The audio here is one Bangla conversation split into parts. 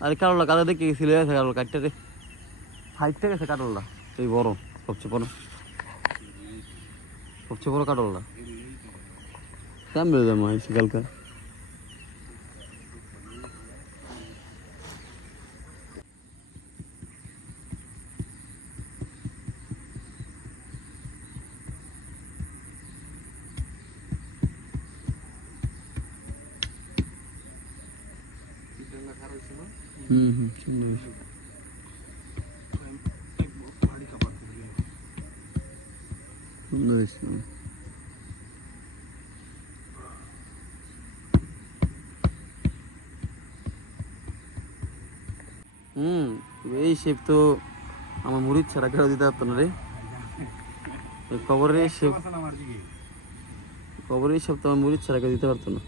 আরে কারোলা কাদা দেখে গেছিল গেছে কারোলা কাটতে হাইটটা গেছে কাটলটা এই বড়, সবচেয়ে বড়। সবচেয়ে বড় কাটলটা কেমন আইসি কালকা হুম হুম। হুম, এই শেপ তো আমার মুড়ির ছাড়া কেউ দিতে পারতো না রে। কবরের শেপ কবরের শেপ তো আমার মুড়ির ছাড়া কেউ দিতে পারতো না।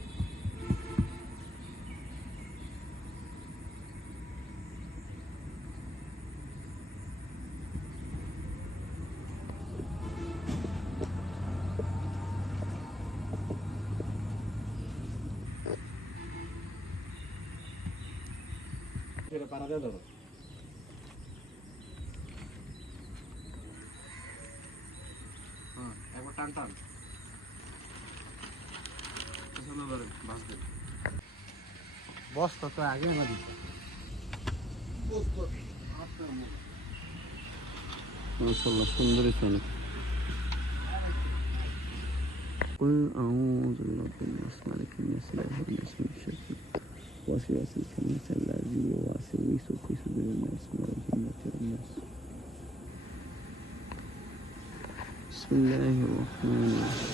বস্তা তো আগে না দিত মাশাআল্লাহ সুন্দর হয়েছে অনেক قل أعوذ برب الناس مالك الناس إله الناس من شر وسواس الخناس الذي يوسوس في صدور الناس من الجنة والناس بسم الله الرحمن الرحيم